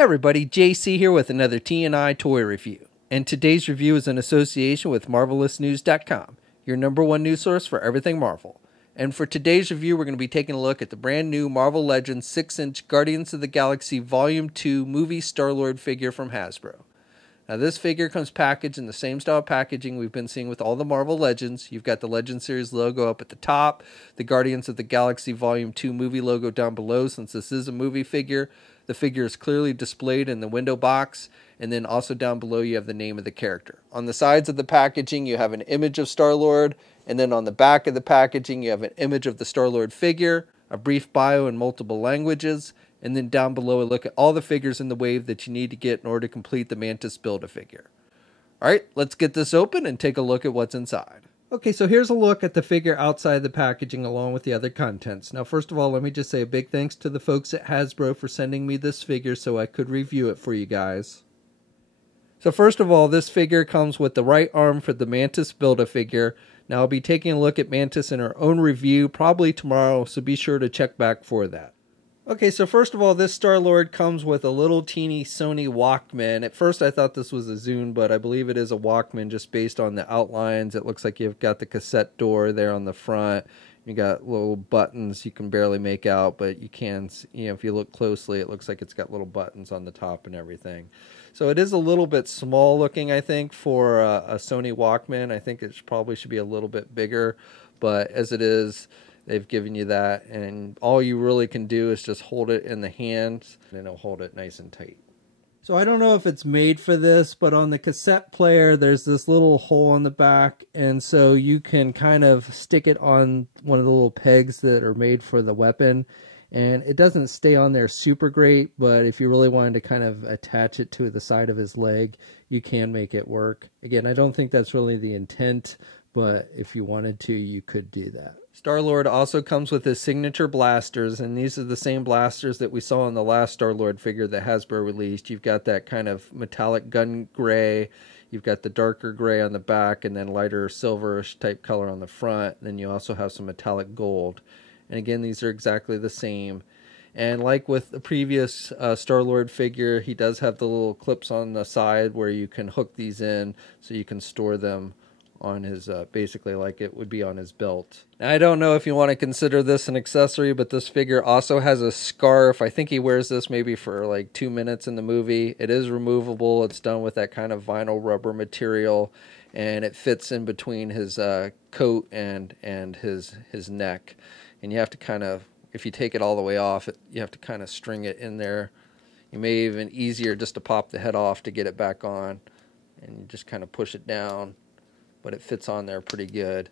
Hey everybody, JC here with another T&I toy review. And today's review is in association with MarvelousNews.com, your #1 news source for everything Marvel. And for today's review, we're going to be taking a look at the brand new Marvel Legends 6-inch Guardians of the Galaxy Volume 2 movie Star-Lord figure from Hasbro. Now this figure comes packaged in the same style packaging we've been seeing with all the Marvel Legends. You've got the Legends series logo up at the top, the Guardians of the Galaxy Volume 2 movie logo down below since this is a movie figure. The figure is clearly displayed in the window box, and then also down below you have the name of the character. On the sides of the packaging you have an image of Star-Lord, and then on the back of the packaging you have an image of the Star-Lord figure, a brief bio in multiple languages, and then down below a look at all the figures in the wave that you need to get in order to complete the Mantis Build-A-Figure. Alright, let's get this open and take a look at what's inside. Okay, so here's a look at the figure outside the packaging along with the other contents. Now, first of all, let me just say a big thanks to the folks at Hasbro for sending me this figure so I could review it for you guys. So first of all, this figure comes with the right arm for the Mantis Build-A-Figure. Now, I'll be taking a look at Mantis in our own review probably tomorrow, so be sure to check back for that. Okay, so first of all, this Star-Lord comes with a little teeny Sony Walkman. At first I thought this was a Zune, but I believe it is a Walkman just based on the outlines. It looks like you've got the cassette door there on the front. You got little buttons you can barely make out, but you can, if you look closely, it looks like it's got little buttons on the top and everything. So it is a little bit small looking, I think, for a Sony Walkman. I think it probably should be a little bit bigger, but as it is, they've given you that, and all you really can do is just hold it in the hand, and it'll hold it nice and tight. So I don't know if it's made for this, but on the cassette player, there's this little hole on the back, and so you can kind of stick it on one of the little pegs that are made for the weapon, and it doesn't stay on there super great, but if you really wanted to kind of attach it to the side of his leg, you can make it work. Again, I don't think that's really the intent, but if you wanted to, you could do that. Star-Lord also comes with his signature blasters, and these are the same blasters that we saw in the last Star-Lord figure that Hasbro released. You've got that kind of metallic gun gray, you've got the darker gray on the back, and then lighter silverish type color on the front. Then you also have some metallic gold. And again, these are exactly the same. And like with the previous Star-Lord figure, he does have the little clips on the side where you can hook these in so you can store them on his, basically like it would be on his belt. Now, I don't know if you want to consider this an accessory, but this figure also has a scarf. I think he wears this maybe for like 2 minutes in the movie. It is removable. It's done with that kind of vinyl rubber material, and it fits in between his coat and his neck. And you have to kind of, if you take it all the way off, you have to kind of string it in there. You may even easier just to pop the head off to get it back on, and you just kind of push it down. But it fits on there pretty good.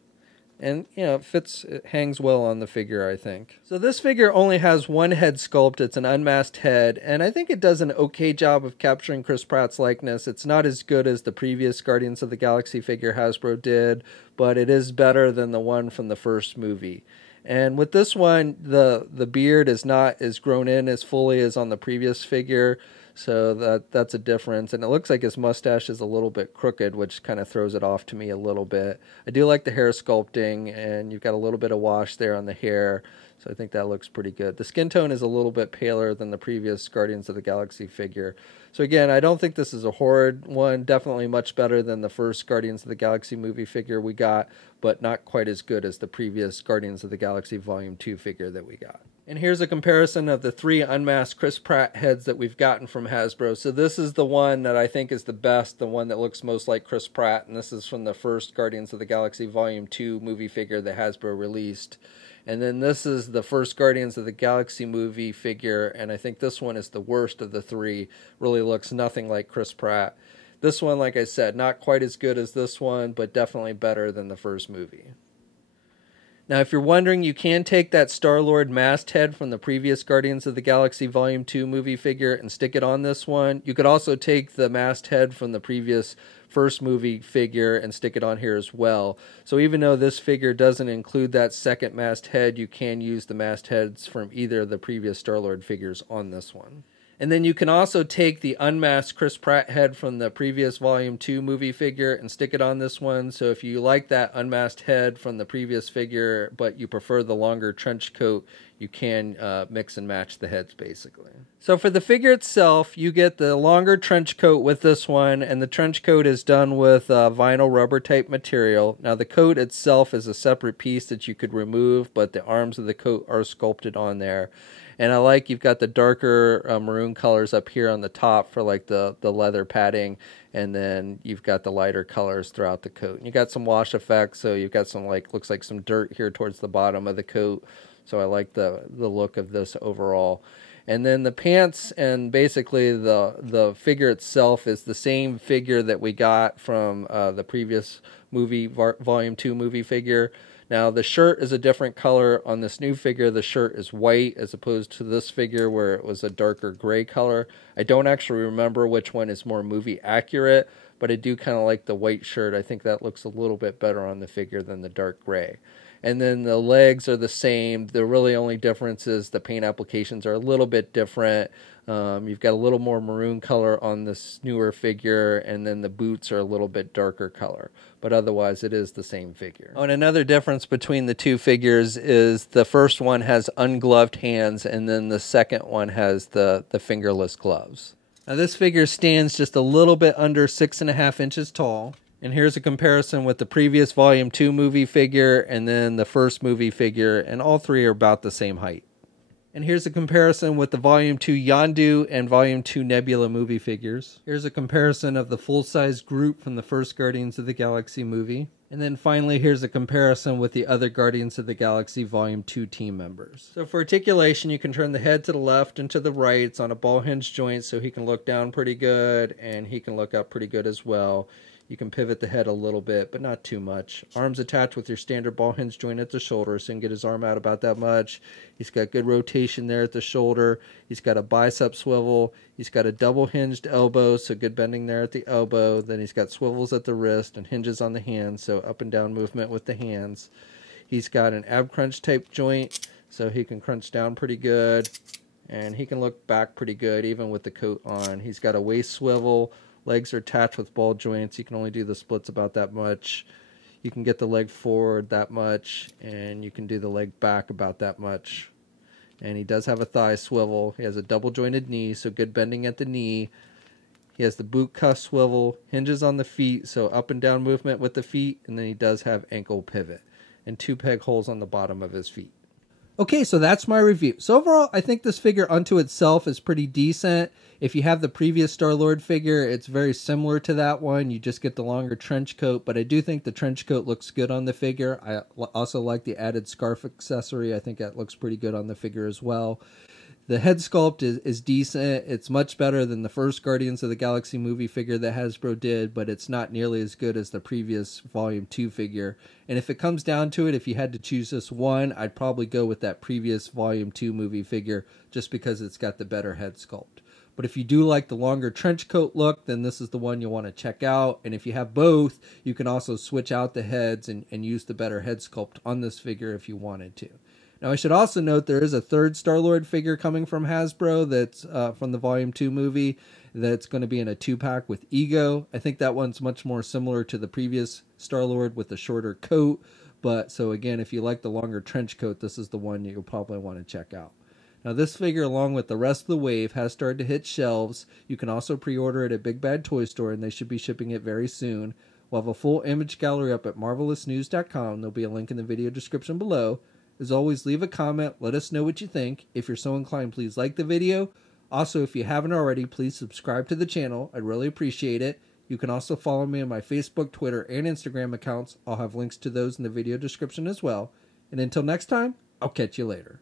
And, it hangs well on the figure, I think. So this figure only has one head sculpt. It's an unmasked head, and I think it does an okay job of capturing Chris Pratt's likeness. It's not as good as the previous Guardians of the Galaxy figure Hasbro did, but it is better than the one from the first movie. And with this one, the beard is not as grown in as fully as on the previous figure, so that's a difference. And it looks like his mustache is a little bit crooked, which kind of throws it off to me a little bit. I do like the hair sculpting, and you've got a little bit of wash there on the hair, so I think that looks pretty good. The skin tone is a little bit paler than the previous Guardians of the Galaxy figure. So again, I don't think this is a horrid one. Definitely much better than the first Guardians of the Galaxy movie figure we got, but not quite as good as the previous Guardians of the Galaxy Volume 2 figure that we got. And here's a comparison of the 3 unmasked Chris Pratt heads that we've gotten from Hasbro. So this is the one that I think is the best, the one that looks most like Chris Pratt, and this is from the first Guardians of the Galaxy Volume 2 movie figure that Hasbro released. And then this is the first Guardians of the Galaxy movie figure, and I think this one is the worst of the 3. Really looks nothing like Chris Pratt. This one, like I said, not quite as good as this one, but definitely better than the first movie. Now, if you're wondering, you can take that Star-Lord masked head from the previous Guardians of the Galaxy Volume 2 movie figure and stick it on this one. You could also take the masked head from the previous first movie figure and stick it on here as well. So even though this figure doesn't include that second masked head, you can use the masked heads from either of the previous Star-Lord figures on this one. And then you can also take the unmasked Chris Pratt head from the previous Volume 2 movie figure and stick it on this one. So if you like that unmasked head from the previous figure, but you prefer the longer trench coat, you can mix and match the heads basically. So for the figure itself, you get the longer trench coat with this one, and the trench coat is done with vinyl rubber type material. Now the coat itself is a separate piece that you could remove, but the arms of the coat are sculpted on there. And I like you've got the darker maroon colors up here on the top for like the leather padding, and then you've got the lighter colors throughout the coat. And you got some wash effects, so you've got some looks like some dirt here towards the bottom of the coat. So I like the look of this overall. And then the pants and basically the figure itself is the same figure that we got from the previous movie, Volume 2 movie figure. Now the shirt is a different color. On this new figure, the shirt is white as opposed to this figure where it was a darker gray color. I don't actually remember which one is more movie accurate, but I do kind of like the white shirt. I think that looks a little bit better on the figure than the dark gray. And then the legs are the same. The really only difference is the paint applications are a little bit different. You've got a little more maroon color on this newer figure, and then the boots are a little bit darker color. But otherwise, it is the same figure. Oh, and another difference between the two figures is the first one has ungloved hands, and then the second one has the fingerless gloves. Now, this figure stands just a little bit under 6.5 inches tall. And here's a comparison with the previous Volume 2 movie figure and then the first movie figure, and all three are about the same height. And here's a comparison with the Volume 2 Yondu and Volume 2 Nebula movie figures. Here's a comparison of the full-size group from the first Guardians of the Galaxy movie. And then finally, here's a comparison with the other Guardians of the Galaxy Volume 2 team members. So for articulation, you can turn the head to the left and to the right. It's on a ball hinge joint, so he can look down pretty good, and he can look up pretty good as well. You can pivot the head a little bit, but not too much. Arms attached with your standard ball hinge joint at the shoulder, so you can get his arm out about that much. He's got good rotation there at the shoulder. He's got a bicep swivel. He's got a double hinged elbow, so good bending there at the elbow. Then he's got swivels at the wrist and hinges on the hands, so up and down movement with the hands. He's got an ab crunch type joint, so he can crunch down pretty good. And he can look back pretty good even with the coat on. He's got a waist swivel. Legs are attached with ball joints. You can only do the splits about that much. You can get the leg forward that much, and you can do the leg back about that much. And he does have a thigh swivel. He has a double jointed knee, so good bending at the knee. He has the boot cuff swivel, hinges on the feet, so up and down movement with the feet, and then he does have ankle pivot and 2 peg holes on the bottom of his feet. Okay, so that's my review. So overall, I think this figure unto itself is pretty decent. If you have the previous Star-Lord figure, it's very similar to that one. You just get the longer trench coat, but I do think the trench coat looks good on the figure. I also like the added scarf accessory. I think that looks pretty good on the figure as well. The head sculpt is decent. It's much better than the first Guardians of the Galaxy movie figure that Hasbro did, but it's not nearly as good as the previous Volume 2 figure. And if it comes down to it, if you had to choose this one, I'd probably go with that previous Volume 2 movie figure just because it's got the better head sculpt. But if you do like the longer trench coat look, then this is the one you'll want to check out. And if you have both, you can also switch out the heads and use the better head sculpt on this figure if you wanted to. Now, I should also note there is a third Star-Lord figure coming from Hasbro that's from the Volume 2 movie that's going to be in a 2-pack with Ego. I think that one's much more similar to the previous Star-Lord with the shorter coat. But so again, if you like the longer trench coat, this is the one you'll probably want to check out. Now, this figure, along with the rest of the wave, has started to hit shelves. You can also pre-order it at Big Bad Toy Store, and they should be shipping it very soon. We'll have a full image gallery up at marvelousnews.com. There'll be a link in the video description below. As always, leave a comment. Let us know what you think. If you're so inclined, please like the video. Also, if you haven't already, please subscribe to the channel. I'd really appreciate it. You can also follow me on my Facebook, Twitter, and Instagram accounts. I'll have links to those in the video description as well. And until next time, I'll catch you later.